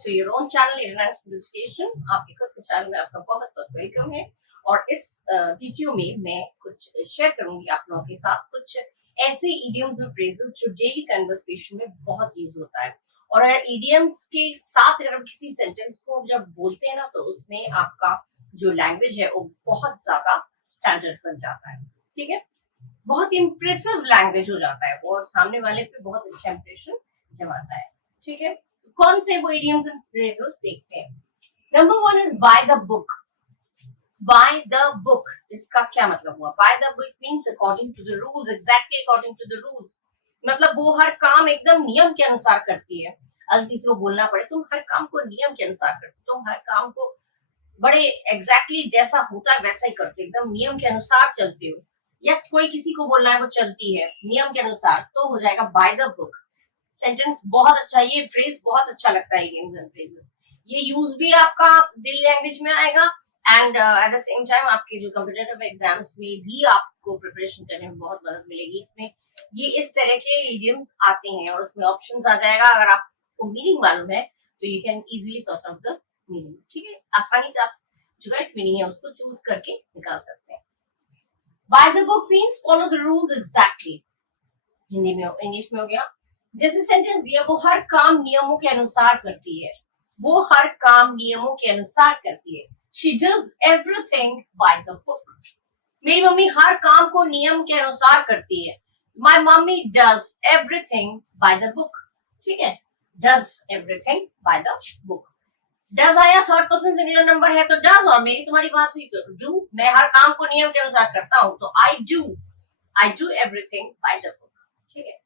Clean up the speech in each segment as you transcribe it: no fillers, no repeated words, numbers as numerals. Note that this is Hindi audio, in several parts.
to your own channel International Education। आपके खुद के चैनल में आपका बहुत बहुत वेलकम है। और इस वीडियो में मैं कुछ शेयर करूंगी आप लोगों के साथ कुछ ऐसे इडियम्स और फ्रेजेस जो डेली कन्वर्सेशन में बहुत यूज होता है। और इडियम्स के साथ अगर हम किसी सेंटेंस को जब बोलते हैं ना तो उसमें आपका जो लैंग्वेज है वो बहुत ज्यादा स्टैंडर्ड बन जाता है। ठीक है, बहुत इंप्रेसिव लैंग्वेज हो जाता है वो और सामने वाले पे बहुत अच्छा इंप्रेशन जमाता है। ठीक है, कौन से वो इडियम्स एंड फ्रेजेस देखते हैं। Number 1 is by the book. By the book, इसका क्या मतलब हुआ? By the book means according to the rules, exactly according to the rules. मतलब वो हर काम एकदम नियम के अनुसार करती है। अगर किसी को बोलना पड़े तुम हर काम को नियम के अनुसार करते हो, तुम हर काम को बड़े एग्जैक्टली जैसा होता है वैसा ही करते हो, एकदम नियम के अनुसार चलते हो। या कोई किसी को बोलना है वो चलती है नियम के अनुसार, तो हो जाएगा बाय द बुक। सेंटेंस बहुत अच्छा, ये फ्रेज बहुत अच्छा लगता है। गेम्स एंड फ्रेजेस ये यूज भी आपका डेली लैंग्वेज में आएगा and at the same time आपके जो कॉम्पिटिटिव एग्जाम्स में भी आपको प्रिपरेशन करने में बहुत मदद मिलेगी। इसमें ये इस तरह के इडियम्स आते हैं और उसमें ऑप्शंस आ जाएगा। अगर आपको मीनिंग मालूम है तो you can easily sort out the meaning. ठीक है, आसानी से आप जो करेक्ट मीनिंग है उसको चूज करके निकाल सकते हैं। Bye the book means follow the rules exactly. Hindi में इंग्लिश में हो गया। जैसे सेंटेंस दिया, वो हर काम नियमों के अनुसार करती है। वो हर काम नियमों के अनुसार करती है। She does everything by the book. मेरी मम्मी हर काम को नियम के अनुसार करती है। My mummy does everything by the book. ठीक है, does everything by the book. Does आया थर्ड पर्सन सिंगुलर नंबर है तो डज, और मेरी तुम्हारी बात हुई तो डू। मैं हर काम को नियम के अनुसार करता हूँ तो I do everything by the book. ठीक है,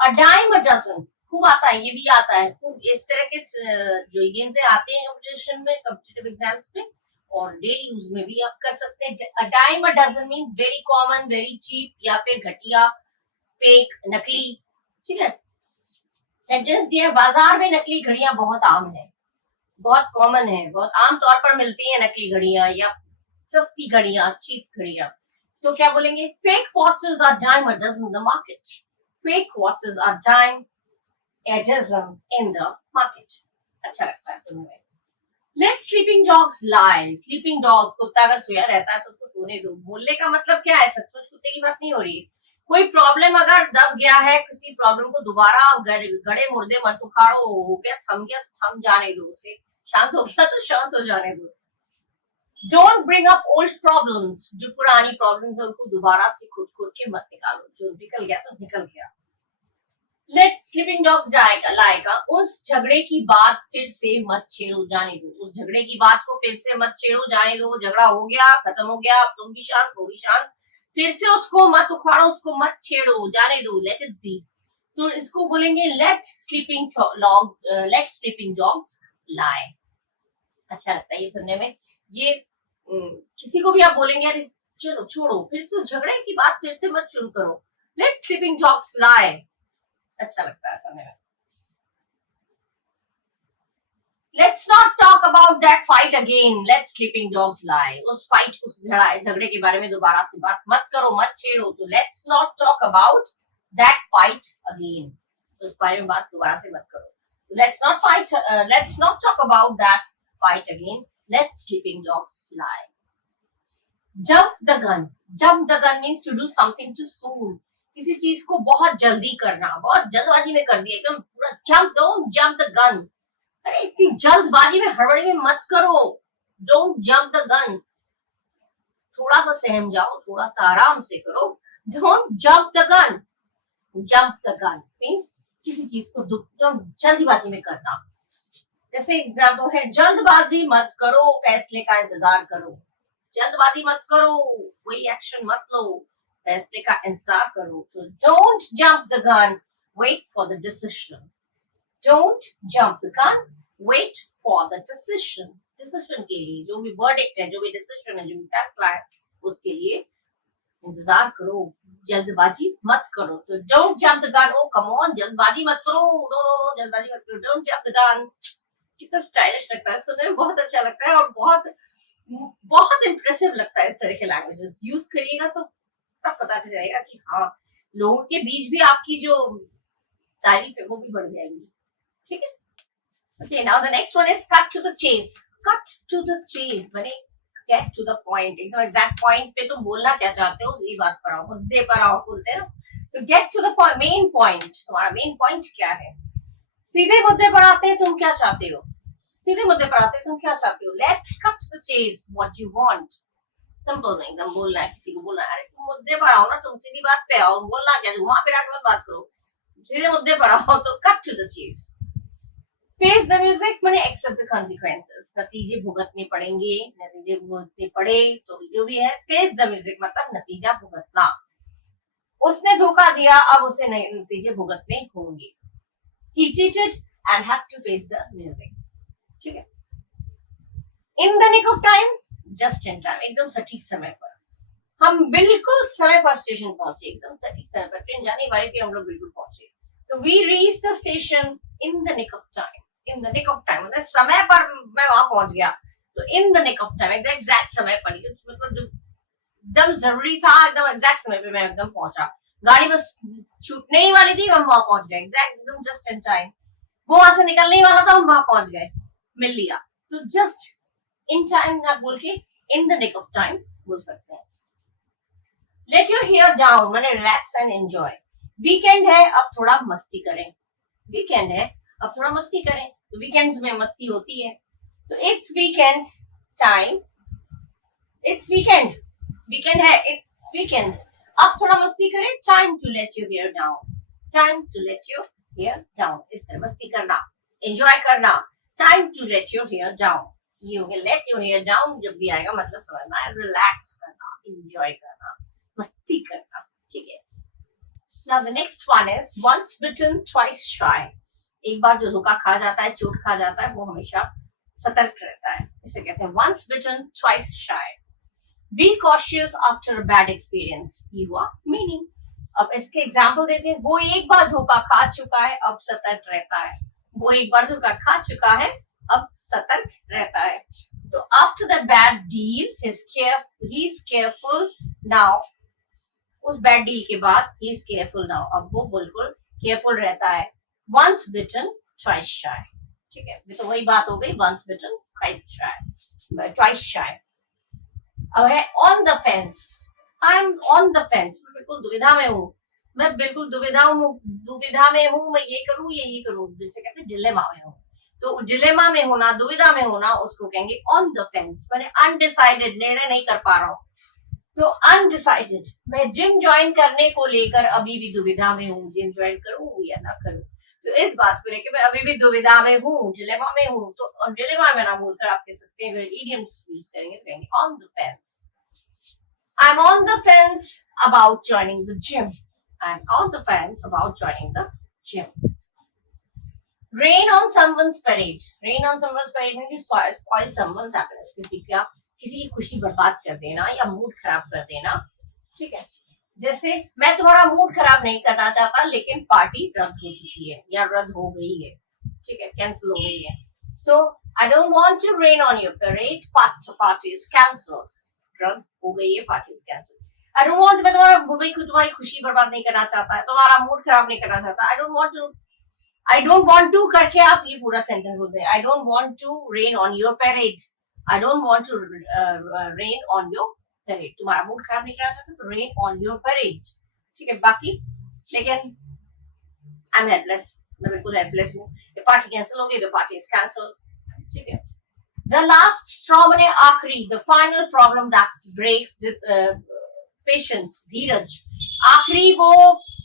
अ डाइम अ डजन खूब आता है, ये भी आता है खूब। इस तरह के जो इडियम्स आते हैं कंपटीशन में, कॉम्पिटिटिव एग्जाम्स में, और डेली यूज में भी आप कर सकते हैं। A dime a dozen means very common, very cheap या फिर घटिया, फेक, नकली। ठीक है, सेंटेंस दिया, बाजार में नकली घड़ियां बहुत आम है, बहुत कॉमन है, बहुत आम तौर पर मिलती है नकली घड़ियां या सस्ती घड़ियां, चीप घड़ियां। तो क्या बोलेंगे? Fake watches are dime a dozen in the market. Fake watches are dime a dozen in the market। अच्छा लगता है सुनने में। Let sleeping dogs lie। Sleeping dogs, कुत्ता अगर सोया रहता है तो उसको सोने दो। बोलने का मतलब क्या है? सचमुच कुत्ते की बात नहीं हो रही है। कोई प्रॉब्लम अगर दब गया है, किसी प्रॉब्लम को दोबारा गड़े मुर्दे मत उखाड़ो, हो गया थम जाने दो उसे। शांत हो गया तो शांत हो जाने दो। Don't bring up old problems. जो पुरानी प्रॉब्लम्स है उनको दोबारा से खुद के मत निकालो। जो निकल गया तो निकल गया। लेट स्लीपिंग डॉग्स लाई का, उस झगड़े की बात फिर से मत छेड़ो, जाने दो। उस झगड़े की बात को फिर से मत छेड़ो, जाने दो। झगड़ा हो गया, खत्म हो गया, तुम भी शांत, वो भी शांत। फिर से उसको मत उखाड़ो, उसको मत छेड़ो, जाने दो, लेट इट बी। तो इसको बोलेंगे लेट स्लीपिंग डॉग्स लाई। अच्छा लगता है ये सुनने में। ये किसी को भी आप बोलेंगे अरे चलो छोड़ो, फिर से उस झगड़े की बात फिर से मत शुरू करो। लेट स्लीपिंग डॉग्स लाई, अच्छा लगता है सुनने में। Let's not talk about that fight again. Let sleeping dogs lie। उस फाइट, उस झगड़े के बारे में दोबारा से बात मत करो, मत छेड़ो। तो let's not talk about that fight again। उस बारे में बात दोबारा से मत करो। Let's not talk about that fight again। Let sleeping dogs lie। Jump the gun। Jump the gun means to do something too soon। किसी चीज को बहुत जल्दी करना, बहुत जल्दबाजी में कर दिया, एकदम पूरा जंप द गन। अरे इतनी जल्दबाजी में, हड़बड़ी में मत करो। Don't jump the gun. थोड़ा सा सहम जाओ, थोड़ा सा आराम से करो। Don't jump the gun. Jump the gun means किसी चीज को जल्दबाजी में करना। जैसे एग्जाम्पल है, जल्दबाजी मत करो, फैसले का इंतजार करो। जल्दबाजी मत करो, कोई एक्शन मत लो, फैसले का इंतजार करो। तो don't jump the gun, wait for the decision. Don't jump the gun, wait for the decision। Decision के लिए, जो भी वर्डिक्ट है, जो भी डिसीजन है, जो भी फैसला है, उसके लिए इंतजार करो, जल्दबाजी मत करो। तो don't jump the gun. Oh come on, जल्दबाजी मत करो। नो नो नो, जल्दबाजी मत करो। Don't jump the gun. कितना स्टाइलिश लगता है, सुनने में बहुत अच्छा लगता है और बहुत बहुत इंप्रेसिव लगता है। इस तरह के लैंग्वेजेस यूज करिएगा तो तब पता चलेगा कि हाँ, लोगों के बीच भी आपकी जो तारीफ है वो भी बढ़ जाएगी। ठीक है, Okay, now the next one is cut to the chase. Cut to the chase माने get to the point. एकदम exact point पे तुम बोलना क्या चाहते हो उसी बात पर आओ, मुद्दे पर आओ बोलते हैं ना. तो get to the point, main point. तुम्हारा main point क्या है? सीधे मुद्दे पर आते हैं, तुम क्या चाहते हो? सीधे मुद्दे पर आते हैं, तुम क्या चाहते हो? Let's cut to the chase. What you want? Simple में एकदम बोलना है, किसी को बोलना है, अरे तुम मुद्दे पर आओ ना, तुम सीधी बात पे आओ, बोलना क्या, वहां पे आके मत बात करो, सीधे मुद्दे पर आओ. तो cut to the chase. Face the music माने एक्सेप्ट द कॉन्सिक्वेंसेस. नतीजे भुगतने पड़ेंगे, नतीजे भुगतने पड़े तो जो भी है. फेस द म्यूजिक मतलब नतीजा भुगतना. उसने धोखा दिया, अब उसे नतीजे भुगतने होंगे. He cheated and had to face the music. ठीक है. In the nick of time, just in time, एकदम सटीक समय पर. हम बिल्कुल समय पर स्टेशन पहुंचे, एकदम सटीक समय पर. ट्रेन जाने वाली थी, हम लोग बिल्कुल पहुंचे. तो we reach the station in the nick of time. In the nick of time मतलब समय पर मैं वहां पहुंच गया. तो in the nick of time एकदम एग्जैक्ट समय पर, मतलब जो एकदम जरूरी था, एकदम एग्जैक्ट समय पे मैं एकदम पहुंचा. गाड़ी बस छूटने ही वाली थी, हम वहां पहुंच गए एग्जैक्ट, एकदम जस्ट इन टाइम. वो वहां से निकलने ही वाला था, हम वहां पहुंच गए, मिल लिया. तो जस्ट इन टाइम ना बोल के in the nick of time बोल सकते हैं. लेट योर हियर डाउन माने रिलैक्स एंड एंजॉय. वीकेंड है, अब थोड़ा मस्ती करें. वीकेंड है, अब थोड़ा मस्ती करें. तो वीकेंड्स में मस्ती होती है. तो it's weekend time. It's weekend, weekend है, इट्स वीकेंड, अब थोड़ा मस्ती करें. Time to let you hair down. Time to let you hair down. इस तरह मस्ती करना, एंजॉय करना. Time to let you hair down. ये हो गया लेट यू हियर डाउन. जब भी आएगा मतलब समझना है रिलैक्स करना, एंजॉय करना, मस्ती करना. ठीक है. Now the next one is once bitten twice shy. एक बार जो धोखा खा जाता है, चोट खा जाता है, वो हमेशा सतर्क रहता है. इसे कहते हैं once bitten twice shy. Be cautious after a bad experience. ये हुआ meaning. अब इसके एग्जाम्पल देते हैं. वो एक बार धोखा खा चुका है, अब सतर्क रहता है. वो एक बार धोखा खा चुका है, अब सतर्क रहता है. तो after the bad deal, he's careful now. उस बैड डील के बाद ही इज केयरफुल नाउ, अब वो बिल्कुल केयरफुल रहता है. वंस बिटन ट्वाइस शाय. ठीक है, तो वही बात हो गई, वंस बिटन ट्वाइस शाय. अब है on the fence. I am on the fence, मैं बिल्कुल दुविधा में हूँ. मैं बिल्कुल दुविधा में हूँ, मैं ये करूँ ये करूँ, जिसे कहते हैं डिलेमा में हूँ. तो डिलेमा में होना, दुविधा में होना, उसको कहेंगे ऑन द फेंस. मैंने अनडिसाइडेड, निर्णय नहीं कर पा रहा हूँ. तो अनडिसाइडेड, मैं जिम ज्वाइन करने को लेकर अभी भी दुविधा में हूँ. जिम ज्वाइन करूँ या ना करूँ, तो इस बात को लेकर मैं अभी भी दुविधा में हूँ, डिलेमा में हूँ. तो डिलेमा में ना बोलकर आप कह सकते हैं, अगर इडियम्स यूज करेंगे तो कहेंगे on the fence. I am on the fence about joining the gym. I am on the fence about joining the gym. Rain on someone's parade. Rain on someone's parade means spoil someone's happiness. किसी की खुशी बर्बाद कर देना या मूड खराब कर देना. ठीक है. जैसे मैं तुम्हारा मूड खराब नहीं करना चाहता, लेकिन पार्टी रद्द हो चुकी है या रद्द हो गई है. ठीक है, कैंसिल हो गई है. So I don't want to rain on your parade. Party is cancelled. रद्द हो गई है, party is cancelled. I don't want, मैं तुम्हारी खुशी बर्बाद नहीं करना चाहता, तुम्हारा मूड खराब नहीं करना चाहता. I don't want to करके आप ये पूरा सेंटेंस बोलते हैं. I don't want to rain on your parade. I don't want to rain on your parade. तुम्हारा मूड खराब नहीं करना चाहता, तो rain on your parade. ठीक है. बाकी लेकिन I'm helpless. मैं बिल्कुल helpless हूँ. ये पार्टी कैंसिल हो गई, तो पार्टी is cancelled. ठीक है. The last straw माने आखिरी, the final problem that breaks patience, धीरज. आखिरी वो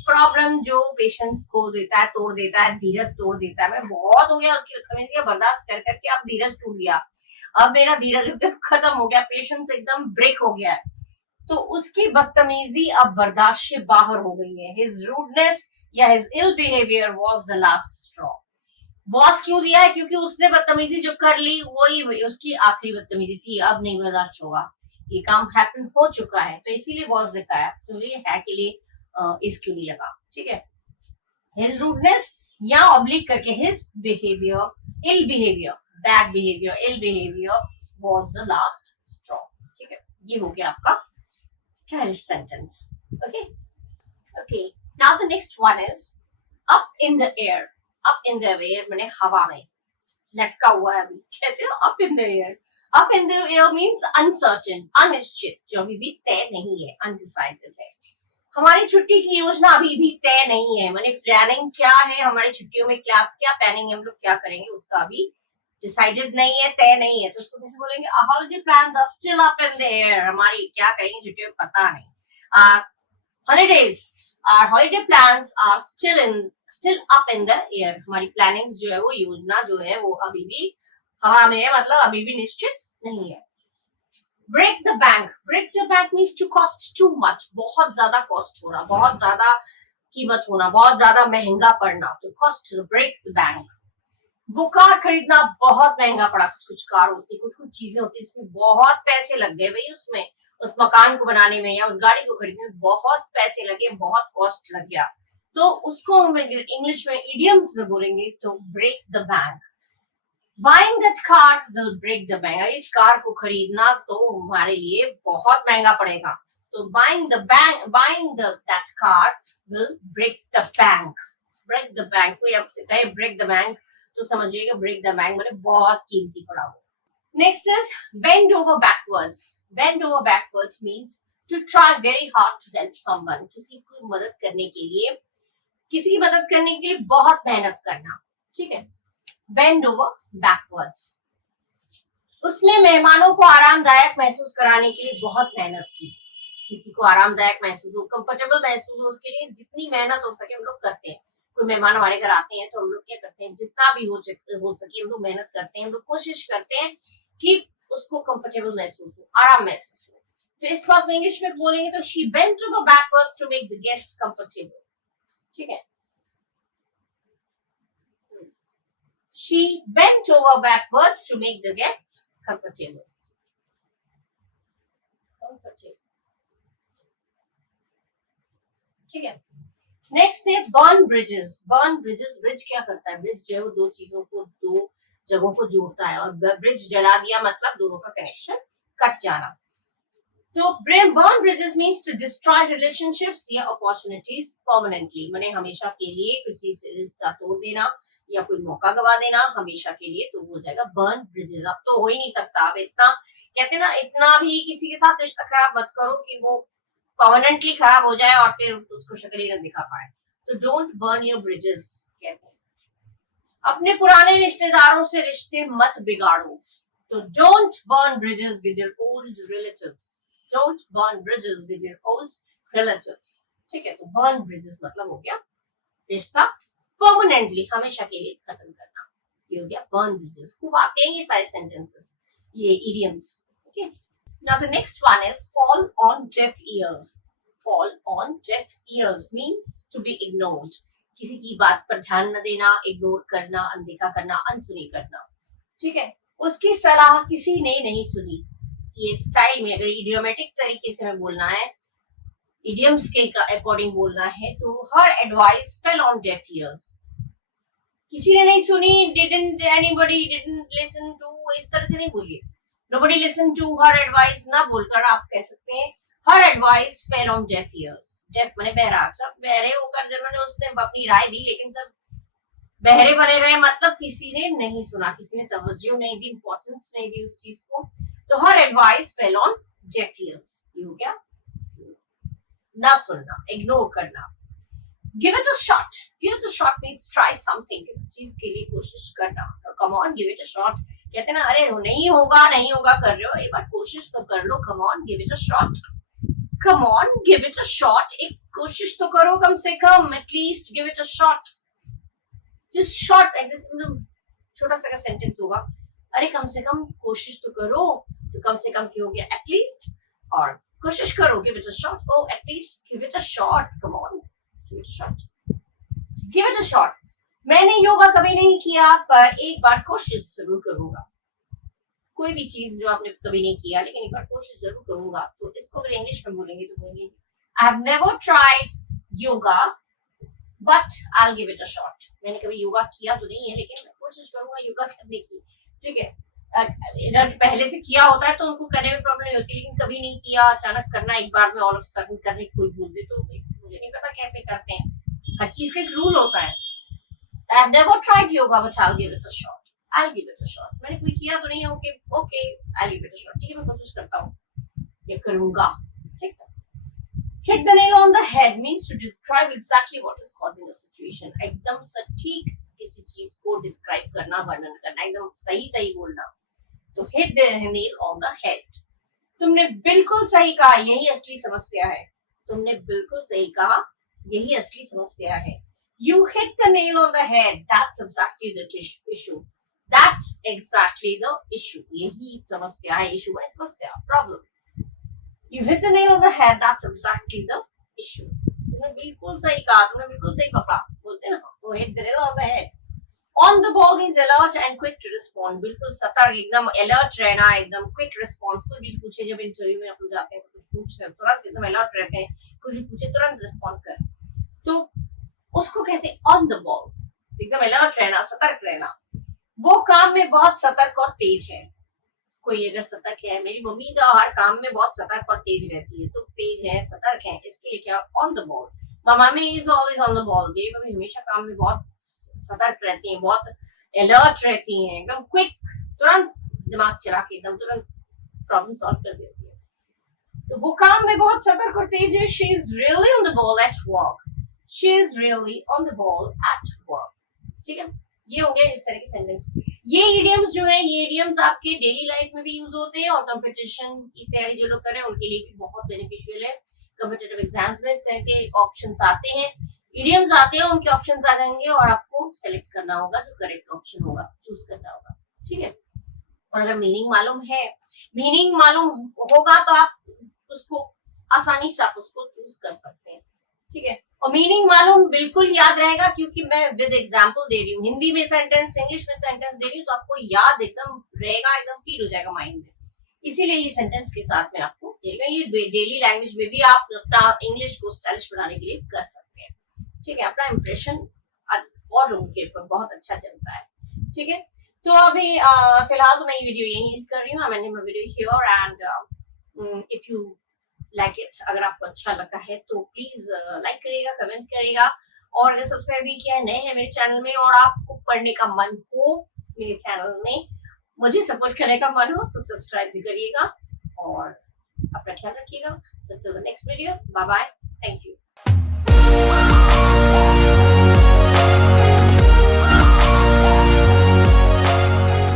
प्रॉब्लम जो पेशेंस खो देता है, तोड़ देता है, धीरज तोड़ देता है. मैं बहुत हो गया उसकी बदतमीजी बर्दाश्त कर करके, अब धीरज टूट गया. अब मेरा धीरज खत्म हो गया, पेशेंस एकदम ब्रेक हो गया है. तो उसकी बदतमीजी अब बर्दाश्त से बाहर हो गई है. हिज रूडनेस या his ill behaviour was the last straw. Was क्यों दिया है? क्योंकि उसने बदतमीजी जो कर ली वही उसकी आखिरी बदतमीजी थी, अब नहीं बर्दाश्त होगा. ये काम हैपन हो चुका है, तो इसीलिए वॉस दिखाया. तो ये है के लिए इस क्यों नहीं लगा. ठीक है. हिज रूडनेस या ऑब्लिक करके his behaviour, ill behaviour, bad behaviour, ill behaviour was the last straw. ठीक है. ये हो गया आपका stylish sentence. Okay okay. Now the next one is up in the air. Up in the air माने हवा में. लटका हुआ है अभी, कहते हैं up in the air. Up in the air means uncertain, अनिश्चित, जो अभी भी तय नहीं है, अनडिसाइडेड है। हमारी छुट्टी की योजना अभी भी तय नहीं है, माने प्लानिंग क्या है हमारी छुट्टियों में, क्या क्या प्लानिंग है, हम लोग क्या करेंगे उसका अभी डिसाइडेड नहीं है, तय नहीं है। तो उसको कैसे बोलेंगे? Holiday plans are still up in the air, हमारी क्या करेंगे छुट्टियों में पता नहीं। Holidays, our holiday plans are still up in the air, हमारी प्लानिंग्स जो है वो, योजना जो है वो अभी भी हवा में है, मतलब अभी भी निश्चित नहीं है। Break the bank means to cost too much, बहुत ज्यादा कॉस्ट होना, बहुत ज्यादा कीमत होना, बहुत ज्यादा महंगा पड़ना, तो कॉस्ट, ब्रेक द बैंक। वो कार खरीदना बहुत महंगा पड़ा, कुछ कुछ कार होती, कुछ कुछ चीजें होती जिसमें बहुत पैसे लग गए भाई, उसमें उस मकान को बनाने में या उस गाड़ी को खरीदने में बहुत पैसे लगे, बहुत कॉस्ट लग गया, तो उसको हम इंग्लिश में इडियम्स में बोलेंगे तो break the bank. Buying that car will break the bank, इस कार को खरीदना तो हमारे लिए बहुत महंगा पड़ेगा, तो buying that car will break the bank. Break the bank, कोई आपसे कहे ब्रेक द बैंक तो समझिएगा ब्रेक द बैंक मतलब बहुत कीमती पड़ा हो। Next is bend over backwards. Bend over backwards means to try very hard to help someone, किसी की मदद करने के लिए बहुत मेहनत करना, ठीक है। बेंड ओवर बैकवर्ड्स, उसने मेहमानों को आरामदायक महसूस कराने के लिए बहुत मेहनत की, किसी को आरामदायक महसूस हो, कंफर्टेबल महसूस हो, उसके लिए जितनी मेहनत हो सके हम लोग करते हैं। कोई मेहमान हमारे घर आते हैं तो हम लोग क्या करते हैं, जितना भी हो सके हम लोग मेहनत करते हैं, हम लोग कोशिश करते हैं कि उसको कंफर्टेबल महसूस हो, आराम महसूस हो। तो इस बात को इंग्लिश में बोलेंगे तो she bent over backwards to make the guests comfortable, ठीक है। She bent over backwards to make the guests comfortable. ठीक है। नेक्स्ट है burn bridges. Burn bridges, bridge क्या करता है? ब्रिज जो है वो दो चीजों को, दो जगहों को जोड़ता है, और ब्रिज जला दिया मतलब दोनों का कनेक्शन कट जाना। तो burn bridges means to destroy relationships या अपॉर्चुनिटीज परमानेंटली, माने हमेशा के लिए किसी से रिश्ता तोड़ देना या कोई मौका गवा देना हमेशा के लिए, तो हो जाएगा बर्न ब्रिजेस। अब तो हो ही नहीं सकता, अब इतना कहते हैं ना, इतना भी किसी के साथ रिश्ता खराब मत करो कि वो परमानेंटली खराब हो जाए और फिर उसको शक्ल ही न दिखा पाए, तो डोंट बर्न योर ब्रिजेस कहते हैं। अपने पुराने रिश्तेदारों से रिश्ते मत बिगाड़ो, तो don't burn bridges with your old relatives, don't burn bridges with your old relatives, ठीक है। तो बर्न ब्रिजेस मतलब हो गया रिश्ता परमानेंटली, हमेशा के लिए खत्म करना, ये हो गया बर्न ब्रिजेस। खूब आते हैं ये सारे सेंटेंसेस, ये idioms, okay. Now the next one is fall on deaf ears. Fall on deaf ears means to be ignored. किसी की बात पर ध्यान न देना, इग्नोर करना, अनदेखा करना, अनसुनी करना, ठीक है। उसकी सलाह किसी ने नहीं सुनी, ये स्टाइल में अगर इडियोमेटिक तरीके से हमें बोलना है, इडियम्स के अकॉर्डिंग बोलना है, तो her advice fell on deaf ears. किसी ने नहीं सुनी, anybody didn't listen to, इस तरह से नहीं बोलिए। Nobody listened to her advice ना बोलकर आप कह सकते हैं her advice fell on deaf ears. deaf माने बहरा, सब बहरे होकर जिन्होंने उसने अपनी राय दी लेकिन सब बहरे बने रहे, मतलब किसी ने नहीं सुना, किसी ने तवज्जो नहीं दी, इंपॉर्टेंस नहीं दी उस चीज को, तो her advice fell on deaf ears, ये हो गया ना सुनना, इग्नोर करना। Give it a shot. Give it a shot means try something. किसी चीज के लिए कोशिश करना, तो come on, give it a shot. कहते हैं ना, अरे नहीं होगा कर रहे हो, एक बार कोशिश तो कर लो, come on, give it a shot. Come on, give it a shot. एक कोशिश तो करो कम से कम, at least give it a shot. Just short, like this, छोटा सा का सेंटेंस होगा, अरे कम से कम कोशिश तो करो, तो कम से कम क्या हो गया, at least, और कोशिश करो, give it a shot. Oh, at least give it a shot. Come on. Give it a shot. Give it a shot. मैंने योगा कभी नहीं किया पर एक बार कोशिश जरूर करूंगा। कोई भी चीज जो आपने कभी नहीं किया लेकिन एक बार कोशिश जरूर करूंगा, तो इसको अगर इंग्लिश में बोलेंगे तो बोलेंगे I have never tried yoga but I'll give it a shot. मैंने कभी योगा किया तो नहीं है लेकिन मैं कोशिश करूंगा योगा करने की, ठीक है। अगर पहले से किया होता है तो उनको करने में प्रॉब्लम नहीं होती, लेकिन कभी नहीं किया, अचानक करना एक बार में ऑल ऑफ सडन करने की कोई बोल दे तो मुझे नहीं पता कैसे करते हैं, हर चीज का एक रूल होता है। I have never tried yoga but I'll give it a shot. I'll give it a shot. मैंने कोई किया तो नहीं है, okay okay I'll give it a shot. ठीक है, मैं कोशिश करता हूँ, ये करूंगा. ठीक है. Hit the nail on the head means to describe exactly what is causing a situation. एकदम सटीक किसी चीज को डिस्क्राइब करना, वर्णन करना, एकदम सही सही बोलना. तो hit the nail on the head. तुमने बिल्कुल सही कहा, यही असली समस्या है. तुमने बिल्कुल सही कहा, यही असली समस्या है. You hit the nail on the head. That's exactly the issue. That's exactly the issue. यही समस्या है, issue है समस्या, problem. You hit the nail on the head. That's exactly the issue. तुमने बिल्कुल सही कहा, तुमने बिल्कुल सही पकड़ा, बोलते हैं ना, वो hit the nail on the head. On the ball means alert and quick to respond. बिल्कुल सतर्क, एकदम alert रहना, एकदम quick response. कुछ भी पूछे, जब इंटरव्यू में आप लोग जाते हैं तो कुछ पूछते हैं, तुरंत एकदम alert रहते हैं, कुछ भी पूछे तुरंत respond करें. तो उसको कहते हैं ऑन द बॉल, एकदम अलर्ट रहना, सतर्क रहना. वो काम में बहुत सतर्क और तेज है. कोई अगर सतर्क है, मेरी मम्मी तो हर काम में बहुत सतर्क और तेज रहती है, तो तेज है, सतर्क है, इसके लिए क्या on the ball. Mummy is always on the ball. मेरी मम्मी हमेशा काम में बहुत सतर्क रहती है, बहुत अलर्ट रहती है, एकदम क्विक, तुरंत दिमाग चला के एकदम तुरंत प्रॉब्लम सॉल्व कर देती है. तो वो काम में बहुत सतर्क और तेज है. She is really on the ball at work. She is really on the ball at work. ठीक है, ये हो गया इस तरह के सेंटेंस. ये इडियम्स जो है, ये इडियम्स आपके डेली लाइफ में भी यूज होते हैं और कंपटीशन की तैयारी जो लोग कर रहे हैं उनके लिए भी बहुत बेनिफिशियल है. कॉम्पिटिटिव एग्जाम्स में इस तरह के ऑप्शंस आते हैं, इडियम्स आते हैं, उनके ऑप्शंस आ जाएंगे और आपको सेलेक्ट करना होगा जो करेक्ट ऑप्शन होगा, चूज करना होगा. ठीक है, और अगर मीनिंग मालूम है, मीनिंग मालूम होगा तो आप उसको आसानी से आप उसको चूज कर सकते हैं. ठीक है, और मीनिंग मालूम बिल्कुल याद रहेगा क्योंकि मैं विद एग्जांपल दे रही हूँ. हिंदी में सेंटेंस, इंग्लिश में सेंटेंस दे रही हूँ तो आपको याद एकदम रहेगा, एकदम फील हो जाएगा माइंड में. इसीलिए ये सेंटेंस के साथ में आपको दे रही हूँ. ये डेली लैंग्वेज में भी आप अपना इंग्लिश को स्टाइलिश बनाने के लिए कर सकते हैं. ठीक है, अपना इंप्रेशन और लोगों के ऊपर बहुत अच्छा चलता है. ठीक है, तो अभी फिलहाल तो मैं ये वीडियो यही एंड कर रही हूँ. मैंने video here and if you like it, अगर आपको अच्छा लगा है तो प्लीज लाइक करिएगा, कमेंट करिएगा, और अगर सब्सक्राइब भी किया है, नए हैं मेरे चैनल में और आपको पढ़ने का मन हो मेरे चैनल में, मुझे सपोर्ट करने का मन हो तो सब्सक्राइब भी करिएगा और अपना ख्याल रखिएगा. So till the next video, bye bye, thank you.